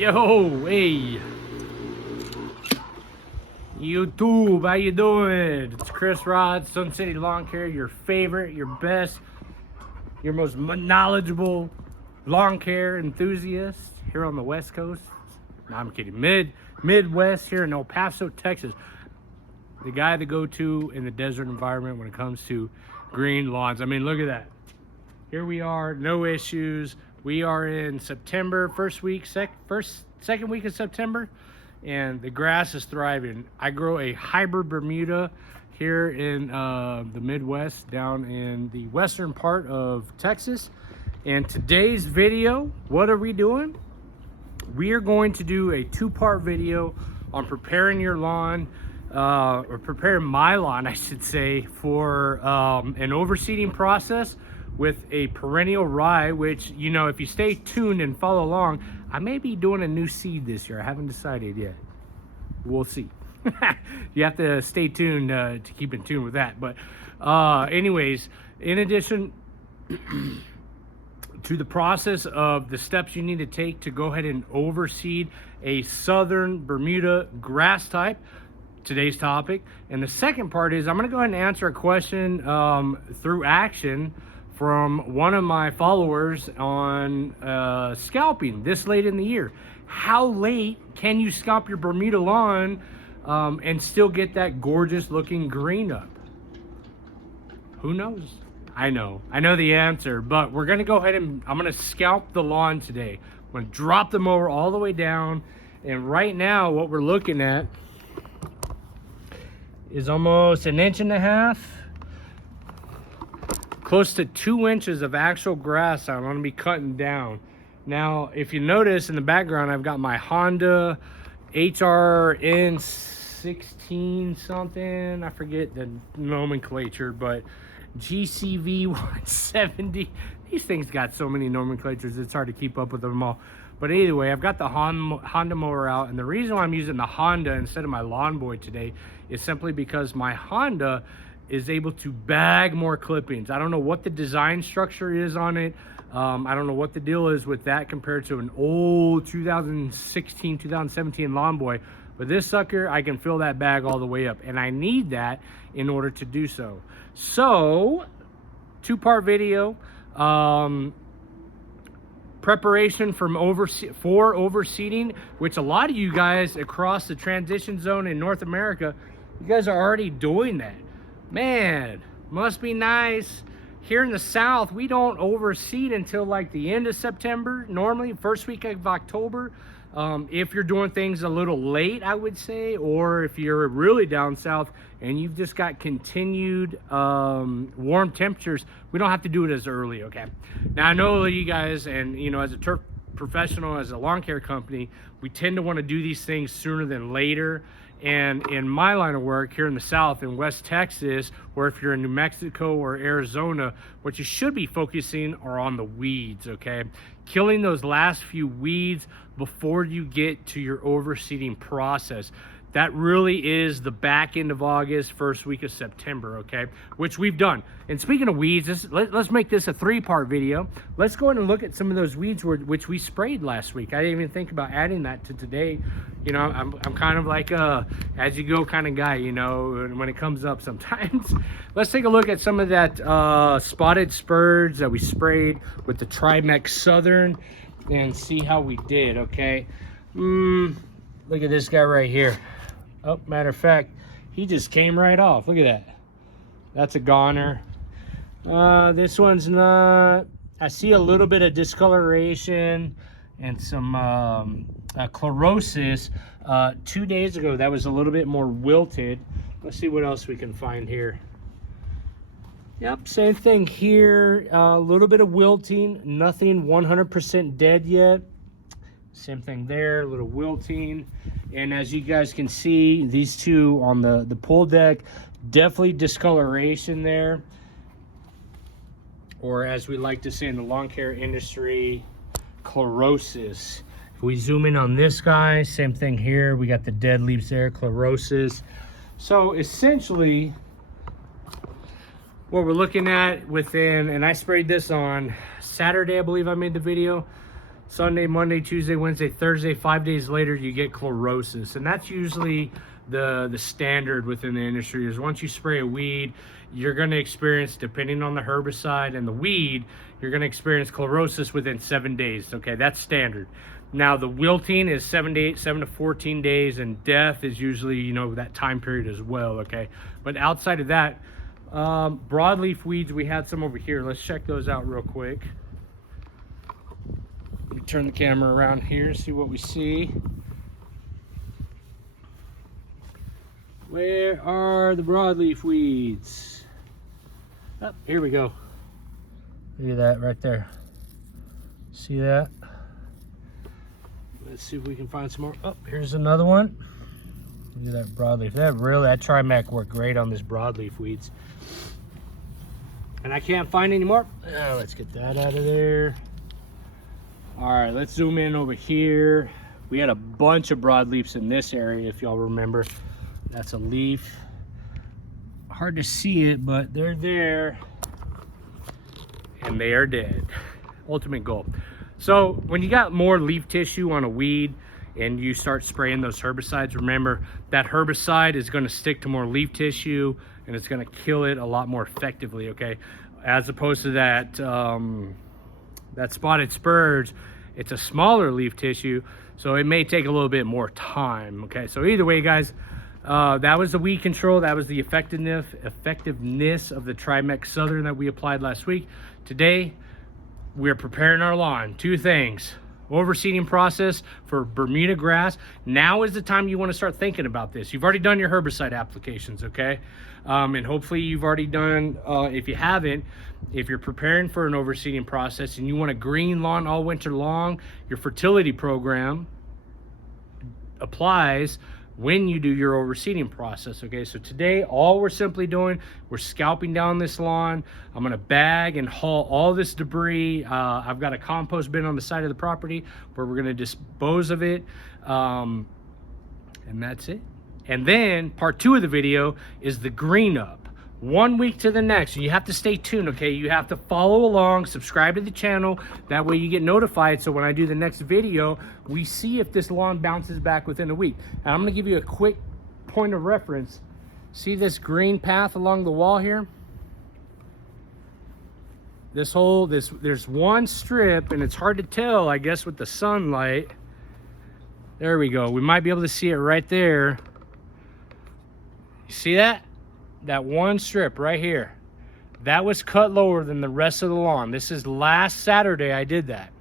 Yo, hey, YouTube, how you doing? It's Chris Rod, Sun City Lawn Care, your favorite, your best, your most knowledgeable lawn care enthusiast here on the West Coast. No, I'm kidding. Midwest here in El Paso, Texas. The guy to go to in the desert environment when it comes to green lawns. I mean, look at that. Here we are, no issues. We are in September, second week of September, and the grass is thriving. I grow a hybrid Bermuda here in the Midwest, down in the western part of Texas. And today's video, what are we doing? We are going to do a two-part video on preparing your lawn, or preparing my lawn, I should say, for an overseeding process with a perennial rye, which, you know, if you stay tuned and follow along, I may be doing a new seed this year. I haven't decided yet. We'll see. You have to stay tuned to keep in tune with that. But anyways, in addition to the process of the steps you need to take to go ahead and overseed a southern Bermuda grass type, today's topic. And the second part is I'm going to go ahead and answer a question through action from one of my followers on scalping this late in the year. How late can you scalp your Bermuda lawn and still get that gorgeous looking green up? Who knows? I know the answer, but we're gonna go ahead and I'm gonna scalp the lawn today. I'm gonna drop the mower all the way down, and right now what we're looking at is almost 1.5 inches, close to 2 inches of actual grass I'm going to be cutting down. Now, if you notice in the background, I've got my Honda HRN 16 something. I forget the nomenclature, but GCV 170. These things got so many nomenclatures, it's hard to keep up with them all. But anyway, I've got the Honda mower out, and the reason why I'm using the Honda instead of my Lawn Boy today is simply because my Honda is able to bag more clippings. I don't know what the design structure is on it. I don't know what the deal is with that compared to an old 2016, 2017 Lawn Boy. But this sucker, I can fill that bag all the way up, and I need that in order to do so. So, two-part video. Preparation for overseeding, which a lot of you guys across the transition zone in North America, you guys are already doing that. Man, must be nice. Here in the South, we don't overseed until like the end of September, normally first week of October. If you're doing things a little late, I would say, or if you're really down south and you've just got continued warm temperatures, we don't have to do it as early, okay? Now, I know you guys, and you know, as a turf professional, as a lawn care company, we tend to want to do these things sooner than later. And in my line of work here in the South, in West Texas, or if you're in New Mexico or Arizona, what you should be focusing are on the weeds, okay? Killing those last few weeds before you get to your overseeding process. That really is the back end of August, first week of September, okay? Which we've done. And speaking of weeds, let's make this a three-part video. Let's go ahead and look at some of those weeds which we sprayed last week. I didn't even think about adding that to today. You know, I'm kind of like a as-you-go kind of guy, you know, when it comes up sometimes. Let's take a look at some of that spotted spurge that we sprayed with the Trimec Southern and see how we did, okay? Look at this guy right here. Oh, matter of fact, he just came right off. Look at that. That's a goner. This one's not. I see a little bit of discoloration and some chlorosis. 2 days ago, that was a little bit more wilted. Let's see what else we can find here. Yep, same thing here. A little bit of wilting. Nothing 100% dead yet. Same thing there, a little wilting. And as you guys can see, these two on the pull deck, definitely discoloration there. Or as we like to say in the lawn care industry, chlorosis. If we zoom in on this guy, same thing here. We got the dead leaves there, chlorosis. So essentially, what we're looking at within, and I sprayed this on Saturday, I believe I made the video. Sunday, Monday, Tuesday, Wednesday, Thursday, 5 days later, you get chlorosis. And that's usually the standard within the industry. Is once you spray a weed, you're going to experience, depending on the herbicide and the weed, you're going to experience chlorosis within 7 days. Okay, that's standard. Now the wilting is 7 to 14 days, and death is usually, you know, that time period as well. Okay, but outside of that, broadleaf weeds, we had some over here. Let's check those out real quick. Let me turn the camera around here, see what we see. Where are the broadleaf weeds? Oh, here we go. Look at that right there. See that? Let's see if we can find some more. Oh, here's another one. Look at that broadleaf. That Trimec worked great on this broadleaf weeds. And I can't find any more. Let's get that out of there. All right, let's zoom in over here. We had a bunch of broadleafs in this area, if y'all remember. That's a leaf. Hard to see it, but they're there. And they are dead. Ultimate goal. So when you got more leaf tissue on a weed and you start spraying those herbicides, remember that herbicide is going to stick to more leaf tissue and it's going to kill it a lot more effectively, okay? As opposed to that that spotted spurge, it's a smaller leaf tissue, so it may take a little bit more time, okay? So either way, guys, that was the weed control. That was the effectiveness of the Trimec Southern that we applied last week. Today, we're preparing our lawn. Two things: overseeding process for Bermuda grass. Now is the time you want to start thinking about this. You've already done your herbicide applications, okay? And hopefully you've already done, if you haven't, if you're preparing for an overseeding process and you want a green lawn all winter long, your fertility program applies when you do your overseeding process, okay? So today, all we're simply doing, we're scalping down this lawn. I'm gonna bag and haul all this debris. I've got a compost bin on the side of the property where we're gonna dispose of it, and that's it. And then part 2 of the video is the green up. 1 week to the next. So you have to stay tuned, okay? You have to follow along, subscribe to the channel. That way you get notified. So when I do the next video, we see if this lawn bounces back within a week. And I'm gonna give you a quick point of reference. See this green path along the wall here? There's one strip, and it's hard to tell, I guess, with the sunlight. There we go. We might be able to see it right there. You see that? That one strip right here, that was cut lower than the rest of the lawn. This is last Saturday I did that.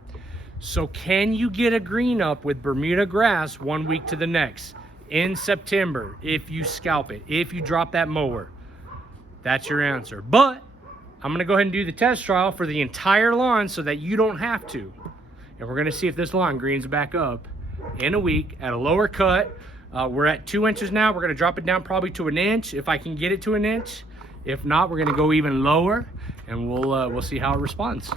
So can you get a green up with Bermuda grass 1 week to the next in September if you scalp it, if you drop that mower? That's your answer. But I'm gonna go ahead and do the test trial for the entire lawn so that you don't have to. And we're gonna see if this lawn greens back up in a week at a lower cut. We're at 2 inches now. We're gonna drop it down probably to 1 inch if I can get it to 1 inch. If not, we're gonna go even lower, and we'll see how it responds.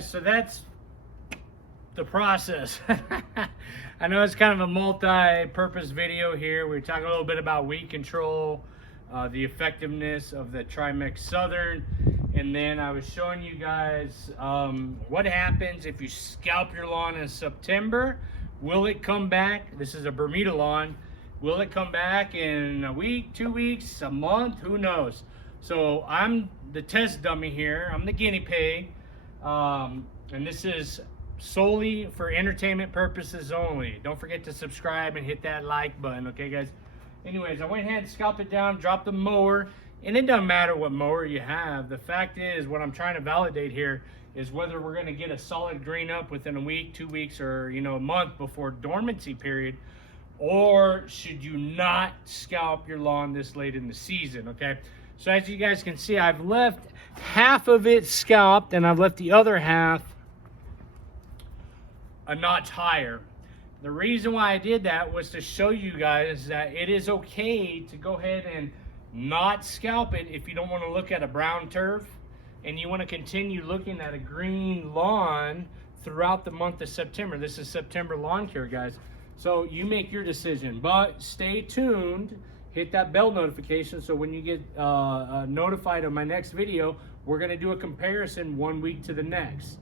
guys, so that's the process. I know it's kind of a multi-purpose video here. We're talking a little bit about weed control, the effectiveness of the Trimec Southern, and then I was showing you guys what happens if you scalp your lawn in September. Will it come back? This is a Bermuda lawn. Will it come back in a week, 2 weeks, a month? Who knows? So I'm the test dummy here. I'm the guinea pig. And this is solely for entertainment purposes only. Don't forget to subscribe and hit that like button, okay guys? Anyways, I went ahead and scalped it down, dropped the mower, and it doesn't matter what mower you have. The fact is, what I'm trying to validate here is whether we're gonna get a solid green up within a week, 2 weeks, or a month before dormancy period, or should you not scalp your lawn this late in the season, okay? So as you guys can see, I've left half of it scalped and I've left the other half a notch higher. The reason why I did that was to show you guys that it is okay to go ahead and not scalp it if you don't want to look at a brown turf and you want to continue looking at a green lawn throughout the month of September. This is September lawn care, guys. So you make your decision, but stay tuned. Hit that bell notification so when you get notified of my next video, we're going to do a comparison 1 week to the next.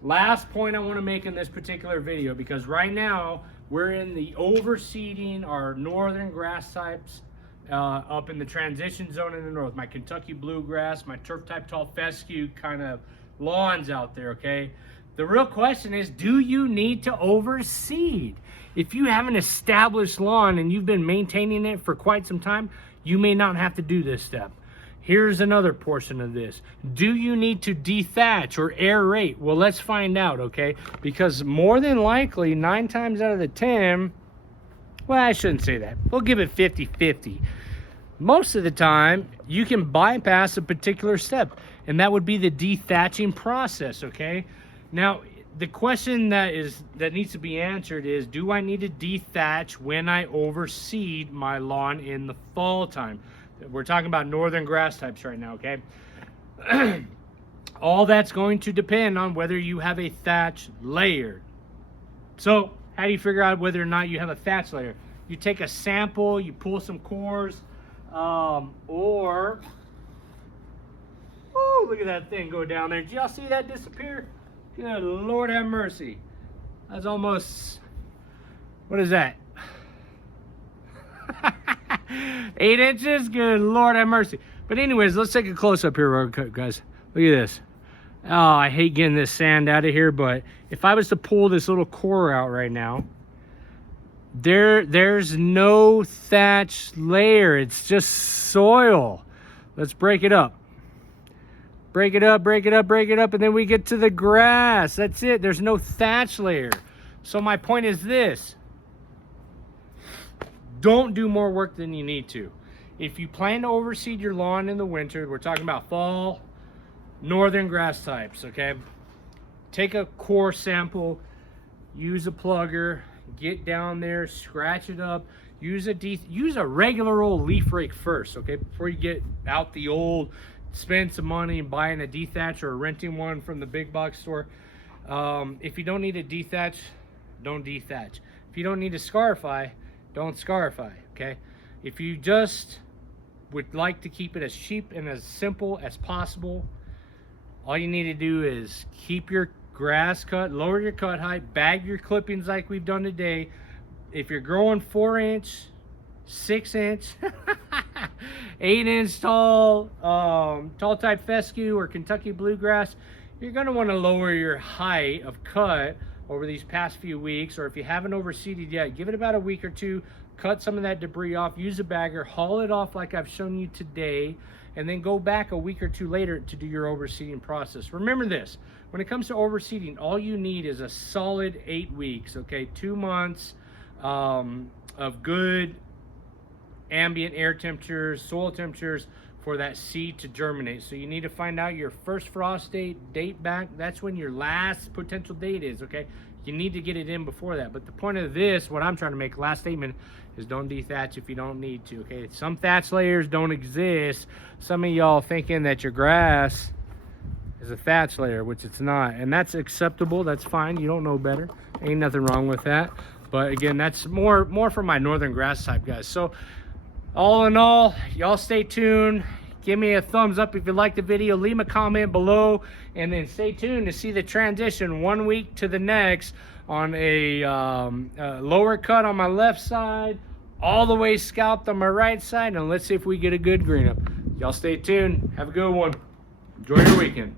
Last point I want to make in this particular video, because right now we're in the overseeding our northern grass types up in the transition zone in the north. My Kentucky bluegrass, my turf type tall fescue kind of lawns out there, okay? The real question is, do you need to overseed? If you have an established lawn and you've been maintaining it for quite some time, you may not have to do this step. Here's another portion of this. Do you need to dethatch or aerate? Well, let's find out, okay? Because more than likely, 9 times out of the 10, well, I shouldn't say that. We'll give it 50-50. Most of the time, you can bypass a particular step, and that would be the dethatching process, okay? Now, the question that needs to be answered is, do I need to dethatch when I overseed my lawn in the fall time? We're talking about northern grass types right now, okay? All that's going to depend on whether you have a thatch layer. So, how do you figure out whether or not you have a thatch layer? You take a sample, you pull some cores, or... Woo, look at that thing go down there. Did y'all see that disappear? Good Lord have mercy. That's almost... What is that? 8 inches? Good Lord have mercy. But anyways, let's take a close-up here real quick, guys. Look at this. Oh, I hate getting this sand out of here, but if I was to pull this little core out right now, there's no thatch layer. It's just soil. Let's break it up. Break it up, break it up, break it up, and then we get to the grass. That's it. There's no thatch layer. So my point is this. Don't do more work than you need to. If you plan to overseed your lawn in the winter, we're talking about fall, northern grass types, okay? Take a core sample, use a plugger, get down there, scratch it up, use a regular old leaf rake first, okay? Before you get out the old, spend some money and buying a dethatch or renting one from the big box store. If you don't need a dethatch, don't dethatch. If you don't need to scarify, don't scarify, okay? If you just would like to keep it as cheap and as simple as possible, all you need to do is keep your grass cut, lower your cut height, bag your clippings like we've done today. If you're growing 4-inch, 6-inch, 8-inch tall, tall type fescue or Kentucky bluegrass, you're gonna wanna lower your height of cut over these past few weeks, or if you haven't overseeded yet, give it about a week or two, cut some of that debris off, use a bagger, haul it off like I've shown you today, and then go back a week or two later to do your overseeding process. Remember this, when it comes to overseeding, all you need is a solid 8 weeks, okay? 2 months of good ambient air temperatures, soil temperatures for that seed to germinate. So you need to find out your first frost date back. That's when your last potential date is, okay? You need to get it in before that. But the point of this, what I'm trying to make, last statement, is don't dethatch if you don't need to, okay? Some thatch layers don't exist. Some of y'all thinking that your grass is a thatch layer, which it's not, and that's acceptable. That's fine. You don't know better. Ain't nothing wrong with that. But again, that's more for my northern grass type guys. So all in all, y'all stay tuned. Give me a thumbs up if you like the video. Leave a comment below, and then stay tuned to see the transition 1 week to the next on a lower cut on my left side, all the way scalped on my right side, and let's see if we get a good green up. Y'all stay tuned. Have a good one. Enjoy your weekend.